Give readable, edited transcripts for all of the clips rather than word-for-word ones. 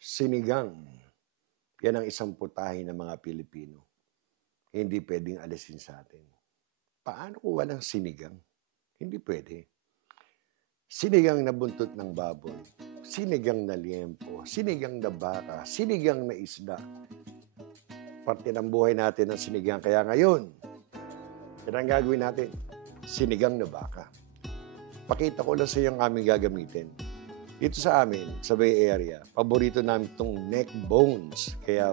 Sinigang. Yan ang isang putahe ng mga Pilipino. Hindi pwedeng alisin sa atin. Paano kung walang sinigang? Hindi pwede. Sinigang na buntot ng baboy, sinigang na liempo, sinigang na baka, sinigang na isda. Parte ng buhay natin ang sinigang. Kaya ngayon, yan ang gagawin natin. Sinigang na baka. Pakita ko lang sa iyo ang aming gagamitin. Dito sa amin, sa Bay Area, paborito namin itong neck bones. Kaya,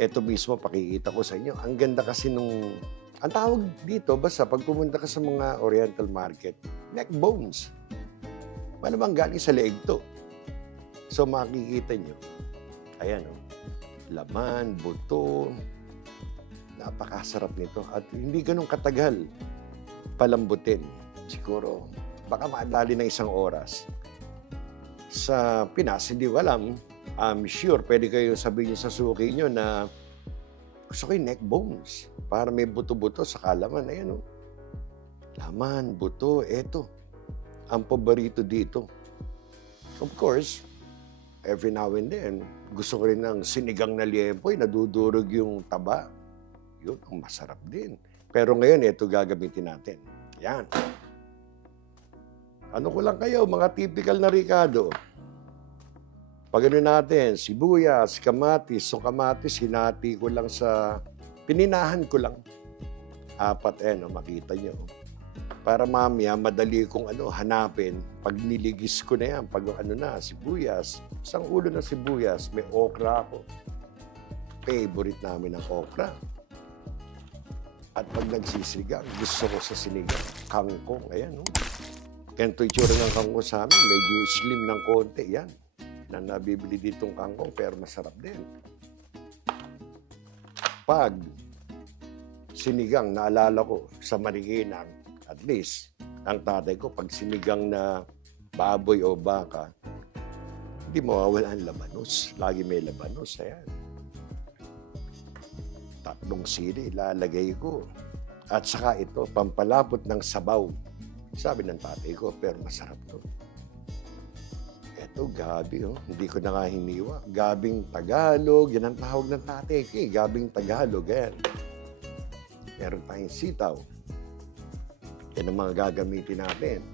eto mismo, pakikita ko sa inyo. Ang ganda kasi nung... Ang tawag dito, basta pag pumunta ka sa mga Oriental Market, neck bones. Malamang galing sa leeg to. So, makikita nyo. Ayan, oh. Laman, buto. Napakasarap nito. At hindi ganun katagal palambutin. Siguro, baka maadali ng 1 oras. Sa Pinas, hindi ko alam. I'm sure, pwede kayo sabihin sa suki nyo na gusto ko yung neck bones. Para may buto-buto sa kalaman. Ayan, oh. Laman, buto, eto. Ang paborito dito. Of course, every now and then, gusto ko rin ng sinigang na liempo, nadudurog yung taba. Yun, ang masarap din. Pero ngayon, ito gagamitin natin. Yan. Ano ko lang kayo, mga typical na Ricardo. Pag ano natin, sibuyas, kamatis. So kamatis, hinati ko lang sa... Pininahan ko lang. 4, makita nyo. Para mamaya, madali kong hanapin. Pag niligis ko na yan, pag sibuyas, isang ulo na sibuyas, may okra ako. Favorite namin ang okra. At pag nagsisigang, gusto ko sa sinigang, kangkong. Ayan, oh. Ganito itsura ng kangkong sa amin. Medyo slim ng konti. Yan. Na nabibili ditong kangkong, pero masarap din. Pag sinigang, naalala ko sa Marikina, at least, ang tatay ko, pag sinigang na baboy o baka, hindi mawawala ang labanos. Lagi may labanos. Ayan. 3 sili, ilalagay ko. At saka ito, pampalapot ng sabaw. Sabi ng tatay ko, pero masarap to. Ito, gabi, oh. Hindi ko na nga hiniwa. Gabing Tagalog, yan ang tawag ng tatay ko, gabing Tagalog, yan. Meron tayong sitaw. Yan ang mga gagamitin natin.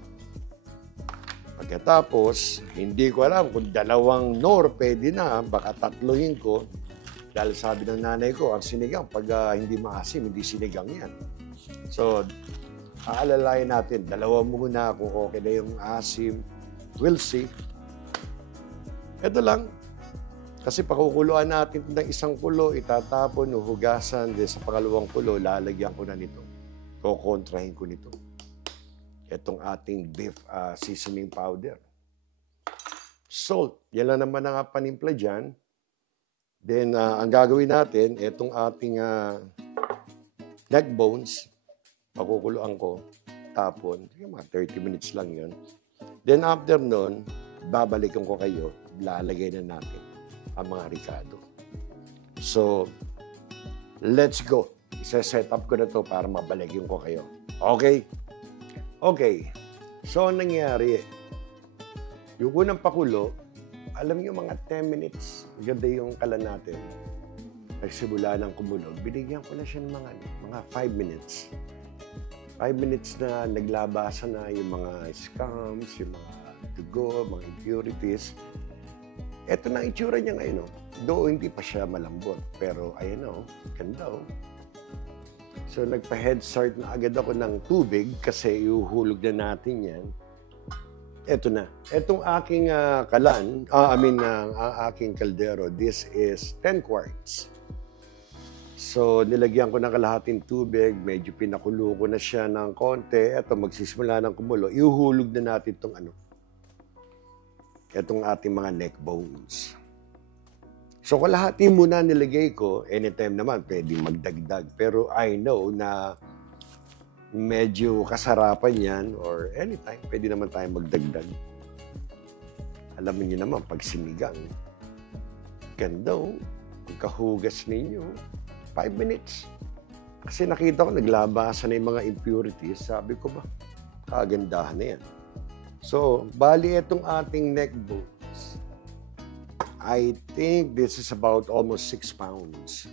Pagkatapos, hindi ko alam kung 2 nor pwede na, baka 3 ko. Dahil sabi ng nanay ko, ang sinigang, pag hindi maasim, hindi sinigang yan. So, aalalayan natin, 2 muna kung okay na yung asim. We'll see. Ito lang. Kasi pakukuluan natin ng 1 kulo, itatapon, hugasan, then sa pangalawang kulo, lalagyan ko na nito. Kukontrahin ko nito. Itong ating beef seasoning powder. Salt. Yan lang naman ang panimpla dyan. Then, ang gagawin natin, itong ating neck bones, pakukuluan ko, tapon. Mga 30 minutes lang yun. Then, after nun, babalikan ko kayo, lalagay na natin ang mga Ricardo. So, let's go. Isa-set up ko na to para mabaligyan ko kayo. Okay? Okay. So, ang nangyari, yung unang pakulo, alam niyo mga 10 minutes, ganda yung kalan natin. Nagsimula ng kumulog, binigyan ko na siya ng mga 5 minutes. 5 minutes na naglabasan na yung mga scums, yung mga dugo, mga impurities. Ito na ang itsura niya ngayon. Though hindi pa siya malambot. Pero ayan o, ganda o. So nagpa-head start na agad ako ng tubig kasi ihuhulog na natin yan. Ito na. Itong aking kalan, aking kaldero, this is 10 quarts. So nilagyan ko ng kalahating tubig, medyo pinakulo ko na siya ng konti. Ito, magsisimula ng kumulo. Ihuhulog na natin itong itong ating mga neck bones. So, kalahati muna nilagay ko. Anytime naman, pwede magdagdag. Pero I know na medyo kasarapan yan or anytime, pwede naman tayong magdagdag. Alam niyo naman, pag sinigang, ganda o. Pagkahugas ninyo, 5 minutes. Kasi nakita ko, naglabasan na yung mga impurities. Sabi ko ba, kagandahan na yan. So, bali itong ating neck bones. I think this is about almost 6 pounds.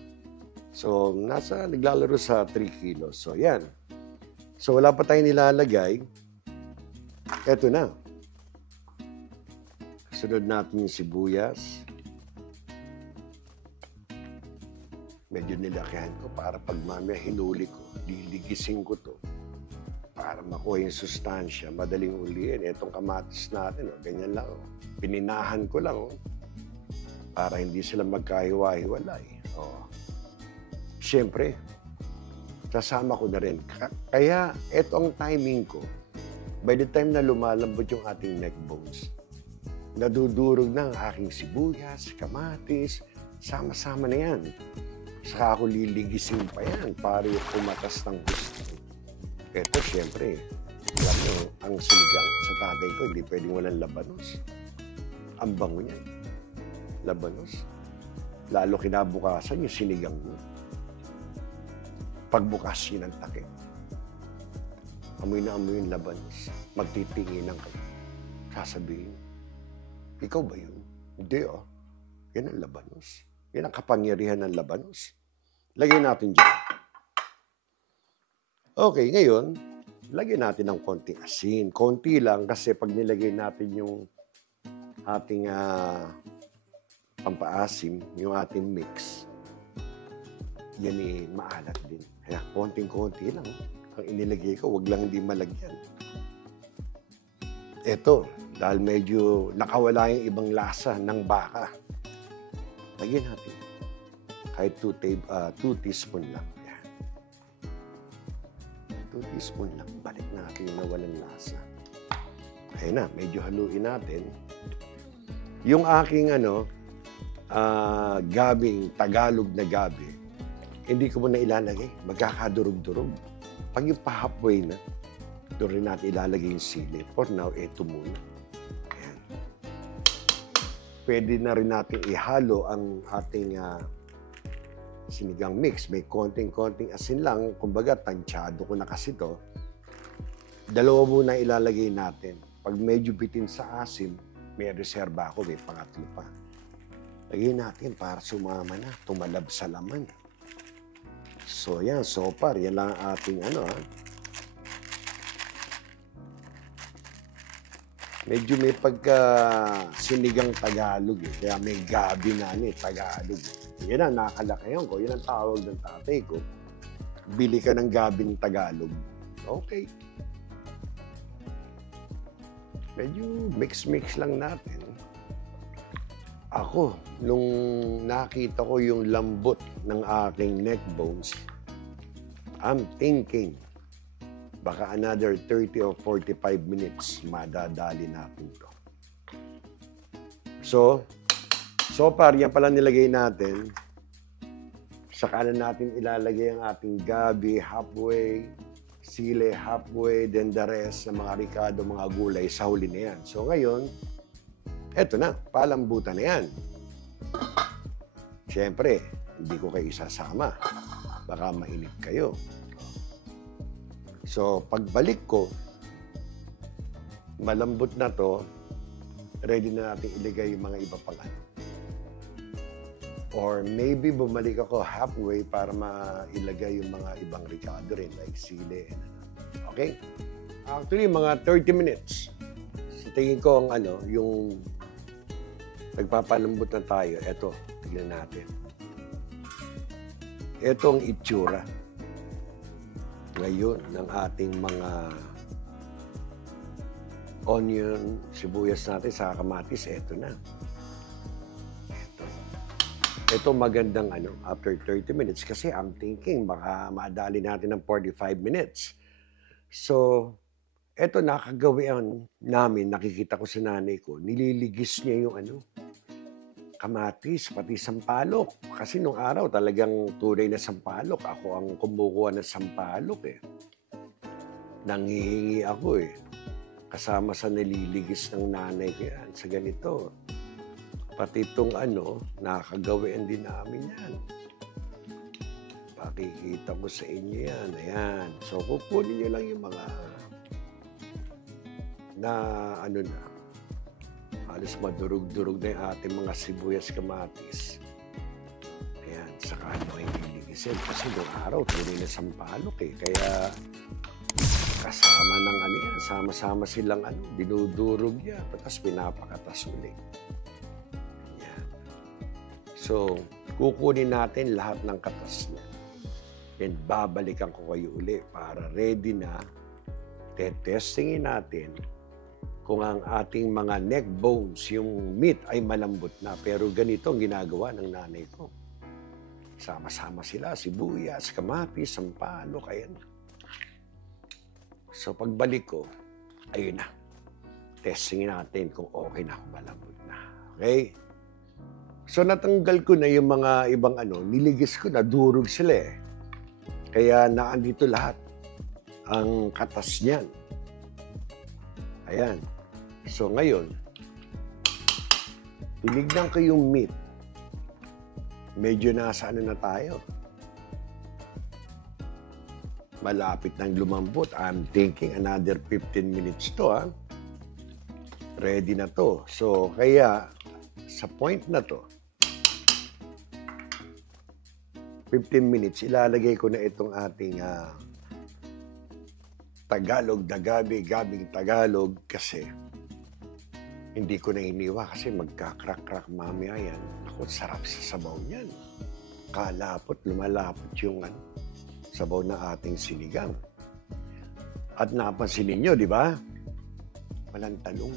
So, naglalaro sa 3 kilos. So, yan. So, wala pa tayong nilalagay. Ito na. Sunod natin yung sibuyas. Medyo nilakihan ko para pag mamaya hinuli ko, liligisin ko to para makuha yung sustansya. Madaling uliin. Itong kamatis natin, ganyan lang. Pininahan ko lang para hindi sila magkahiwa-hiwalay. Siyempre, sasama ko na rin. Kaya, ito ang timing ko. By the time na lumalambot yung ating neck bones, nadudurog na ang aking sibuyas, kamatis, sama-sama na yan. Saka ako liligisin pa yan para yung pumatas ng gusto. Ito, siyempre, alam mo, ang sinigang sa tatay ko, hindi pwedeng walang labanos. Ang bango niya. Labanos. Lalo kinabukasan yung sinigang mo. Pagbukas yun ang takip. Amoy na amoy yung labanos. Magtitinginan kayo. Sasabihin, ikaw ba yun? Hindi Yan ang labanos. Yan ang kapangyarihan ng labanos. Lagyan natin dyan. Okay, ngayon, lagyan natin ng konting asin. Konti lang kasi pag nilagay natin yung ating pampaasim, yung ating mix, yan maalat din. Kaya konting-konti lang ang inilagay ko. Huwag lang hindi malagyan. Ito, dahil medyo nakawala yung ibang lasa ng baka, lagyan natin. Kahit 2 teaspoon lang. 2 teaspoon lang. Balik natin yung nawalang lasa. Ayun na, medyo haluin natin. Yung aking gabing, Tagalog na gabi, hindi ko muna ilalagay. Magkakadurog-durog. Pag yung pa-halfway na, doon rin natin ilalagay yung sili. For now, ito muna. Ayan. Pwede na rin natin ihalo ang ating sinigang mix. May konting-konting asin lang. Kumbaga, tansyado ko na kasi to. Dalawa muna ilalagay natin. Pag medyo bitin sa asim, may reserba ako. May pangatlo pa. Lagyan natin para sumama na. Tumalab sa laman. So, yan. So far, yan lang ang ating Medyo may pagka sinigang Tagalog Kaya may gabi na Tagalog. Yan ang nakalakayan ko. Yan ang tawag ng tatay ko. Bili ka ng gabing Tagalog. Okay. Medyo mix-mix lang natin. Ako, nung nakita ko yung lambot ng aking neck bones, I'm thinking, baka another 30 or 45 minutes, madadali natin to. So far, yan pala nilagay natin. Sa kanan natin ilalagay ang ating gabi halfway, sili halfway, then the rest ng mga ricado, mga gulay sa huli na yan. So ngayon, eto na, palambutan na yan. Siyempre, hindi ko kayo isasama. Baka mainip kayo. So, pagbalik ko, malambot na to, ready na natin ilagay yung mga iba pang Or maybe bumalik ako halfway para mailagay yung mga ibang ricado rin, like sili. Okay? Actually, mga 30 minutes. Sa tingin ko ang yung nagpapalambot na tayo. Eto, tignan natin. Ito ang itsura ngayon ng ating mga onion, sibuyas natin sa kamatis. Eto na. Ito magandang after 30 minutes kasi I'm thinking baka madali natin ng 45 minutes. So, ito nakagawian namin, nakikita ko sa nanay ko, nililigis niya yung kamatis, pati sampalok. Kasi nung araw talagang tunay na sampalok. Ako ang kumukuha ng sampalok Nanghihingi ako Kasama sa nililigis ng nanay ko yan sa ganito. Pati itong nakakagawian din namin yan. Pakikita ko sa inyo yan. Ayan. So, kukunin nyo lang yung mga na ano na, halos madurog-durog na yung ating mga sibuyas kamatis. Ayan, saka ano ay liligisin. Kasi noong araw, tunay na sampalok eh. Kaya kasama ng ano yan, sama-sama silang ano, dinudurog yan. Tapos pinapakatas ulit. Ayan. So, kukunin natin lahat ng katas niya. Then, babalikan ko kayo ulit para ready na. Testingin natin kung ang ating mga neck bones, yung meat ay malambot na. Pero ganito ang ginagawa ng nanay ko. Sama-sama sila, sibuyas, kamatis, sampalok, ayan. So pagbalik ko, ayun na. Testingin natin kung okay na, kung malambot na. Okay? So natanggal ko na yung mga ibang ano, niligis ko na, durog sila eh. Kaya naandito lahat ang katas niyan. Ayan. So ngayon, tinignan ko yung meat. Medyo nasa ano na tayo. Malapit nang lumambot. I'm thinking another 15 minutes to, ha? Ready na to. So, kaya, sa point na to, 15 minutes, ilalagay ko na itong ating Tagalog, gabing Tagalog, kasi hindi ko na iniwa kasi magkakrak-krak mamaya yan. Ako, sarap sa sabaw niyan. Kalapot, lumalapot yung sabaw na ating sinigang. At napansin ninyo, di ba? Walang talong.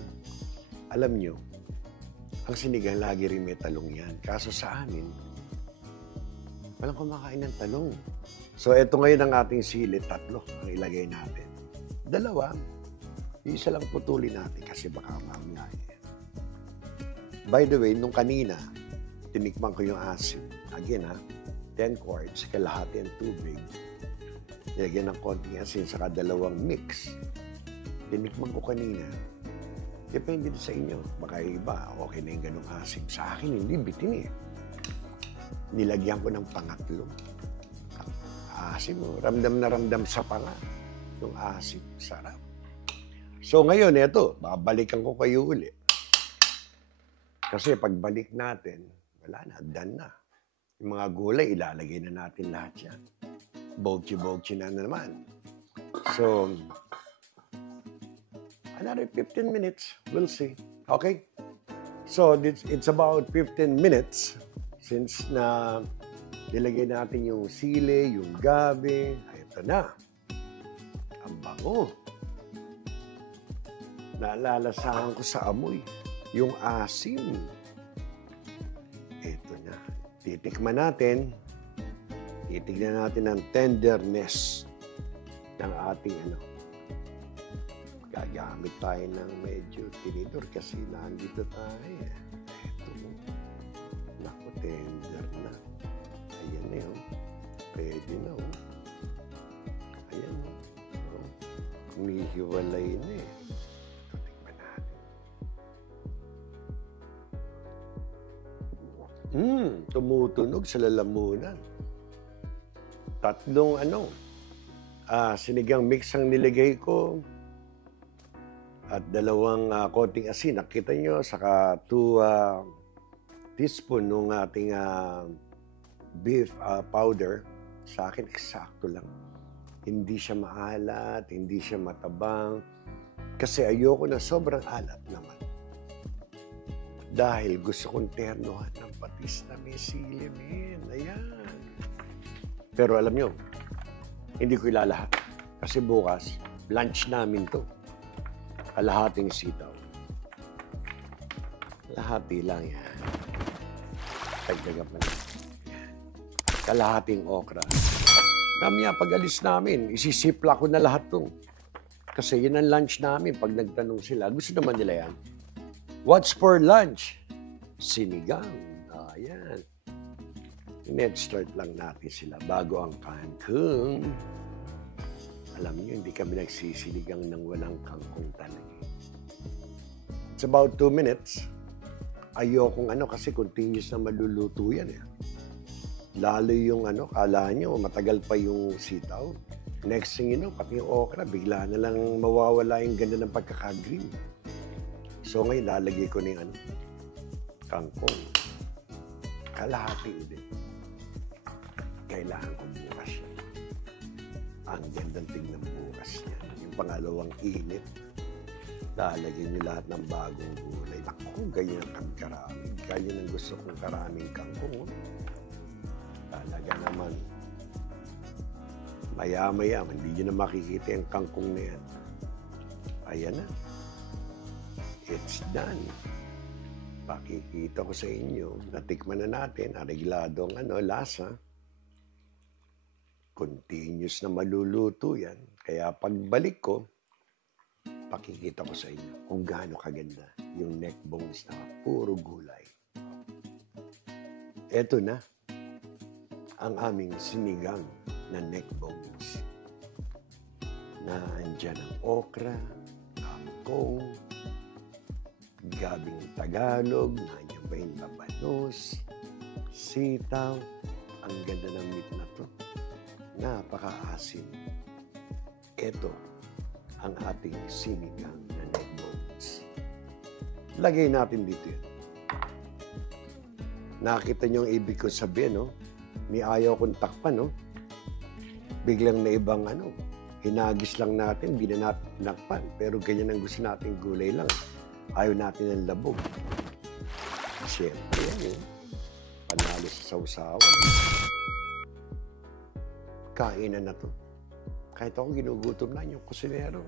Alam nyo, ang sinigang lagi rin may talong yan. Kaso sa amin, walang kumakain ng talong. So, ito ngayon ang ating sili, 3 ang ilagay natin. 2, isa lang putulin natin kasi baka mamaya. By the way, nung kanina, tinikman ko yung asin. Again, 10 quarts, kalahati ang tubig. Nilagyan ng konting asin, saka 2 mix. Tinikman ko kanina. Depende sa inyo. Baka iba, okay na yung ganong asin. Sa akin, hindi, bitin eh. Nilagyan ko ng pangatlo. Asin mo, ramdam na ramdam sa panga. Yung asin, sarap. So ngayon, eto, babalikan ko kayo uli. Kasi pagbalik natin, wala na, done na. Yung mga gulay, ilalagay na natin lahat yan. Bogchi-bogchi na naman. So, another 15 minutes, we'll see. Okay? So, it's about 15 minutes since na nilagay natin yung sili, yung gabi. Ito na. Ang bango. Naalalasahan ko sa amoy. Yung asim. Ito na. Titikman natin. Titignan natin ang tenderness ng ating gagamit tayo ng medyo tinidor kasi nandito tayo. Ito mo. Naku, tender na. Ayan na yun. Pwede na, oh. Ayan, oh. Humihiwalay na eh. Tikman natin. Tumutunog sa lalamunan. 3 sinigang mix ang nilagay ko. At 2 konting asin. Nakita nyo, saka 2 teaspoon ng ating beef powder. Sa akin, eksakto lang. Hindi siya maalat, hindi siya matabang. Kasi ayoko na sobrang alat naman. Dahil gusto kong ternohan ng patis na may sili, men. Ayan. Pero alam nyo, hindi ko ilalahat. Kasi bukas, lunch namin to. Kalahating sitaw. Kalahati lang yan. Tagdagan pa na. Kalahating okra. Mamaya pag-alis namin, isisipla ko na lahat to. Kasi yun ang lunch namin pag nagtanong sila. Gusto naman nila yan. What's for lunch? Sinigang. Ayan. Net-start lang natin sila bago ang kangkong. Alam niyo, hindi kami nagsisinigang ng walang kangkong talaga. It's about 2 minutes. Ayokong kasi continuous na maluluto yan eh. Lalo yung kala nyo, matagal pa yung sitaw. Next thing you know, pati yung okra, bigla na lang mawawala yung ganda ng pagkaka-green. So ngayon, lalagay ko na yung kangkong. Kalahati ulit. Kailangan kong bukas yan. Ang gandang tingnan bukas niya. Yung pangalawang init, lalagyan nyo lahat ng bagong gulay. Naku, ganyan kang karami. Ganyan ang gusto kong karaming kangkong. Talaga naman. Maya-maya, hindi nyo na makikita yung kangkong na yan. Ayan na. It's done. Pakikita ko sa inyo, natikman na natin, arigladong lasa. Continuous na maluluto yan. Kaya pagbalik ko, pakikita ko sa inyo kung gaano kaganda yung neck bones na puro gulay. Eto na ang aming sinigang na neck bones. Naandyan ang okra, kangkong, gabing Tagalog, nandiyan pa yung labanos, sitaw. Ang ganda ng meat na to. Napaka-asim. Ito ang ating sinigang na neck bones. Lagay natin dito yun. Nakita niyo ang ibig ko sabihin, no? May ayaw kong takpan, no? Biglang na ibang hinagis lang natin, hindi na natin tinakpan. Pero ganyan ang gusto natin, gulay lang. Ayaw natin ng labog. Siyempre yan, panalo sa sausawan. Kainan na to. Kahit ako ginugutom na yung kusinero.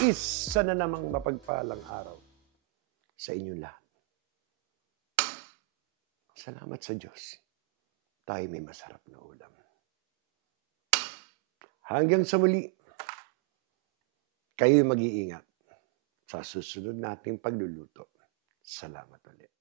Isa na namang mapagpalang araw sa inyo lahat. Salamat sa Diyos. Tayo may masarap na ulam. Hanggang sa muli, kayo'y mag-iingat sa susunod nating pagluluto. Salamat ulit.